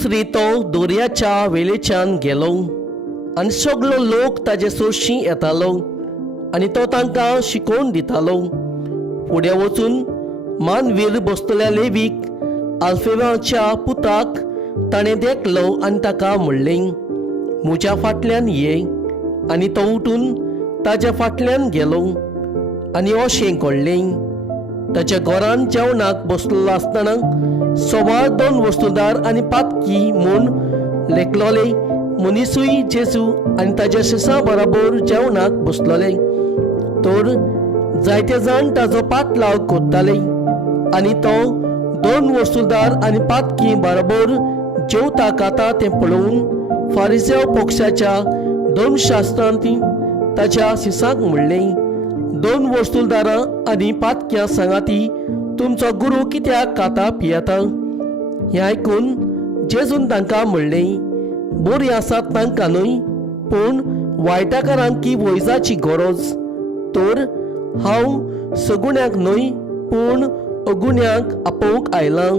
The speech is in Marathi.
दुसरी तो दोर्याच्या वेलेच्यान गेलो आनी सगलो लोक ताजे सोर्शी येतालो आनी तो तांकां शिकोवन दितालो. फुडें वचून मानवीर बसतल्या लेवीक आल्फेवाच्या पुताक ताणें देखलो आनी ताका म्हणलें, म्हज्या फाटल्यान ये. आनी तो उठून ताच्या फाटल्यान गेलो आनी अशें घडलें. ताच्या घरान जेवणाक बसलेलो आसतना सवार 2 वस्तुदार आनी पातकी म्हूण लेखलोले मनीसूय जेजू आनी ताच्या शिसां बरोबर जेवणाक बसलोले. तर जायते जाण ताचो पाटलाव कोत्ताले आनी तो 2 वस्तुदार आनी पातकी बरोबर जेवता खाता तें पळोवन फारिसेव पक्षाच्या 2 शास्त्रांती ताच्या शिसांक म्हणलें, 2 वस्तुदारां आनी पातक्यां सांगाती तुमचो गुरू कित्याक खाता पियेता. हें आयकून जेजून तांकां म्हणलें, बरीं आसात तांकां न्हय, पूण वायटाकारांक की वैजाची गरज. तर हांव सगुण्याक न्हय पूण अगुण्याक आपोवंक आयलां.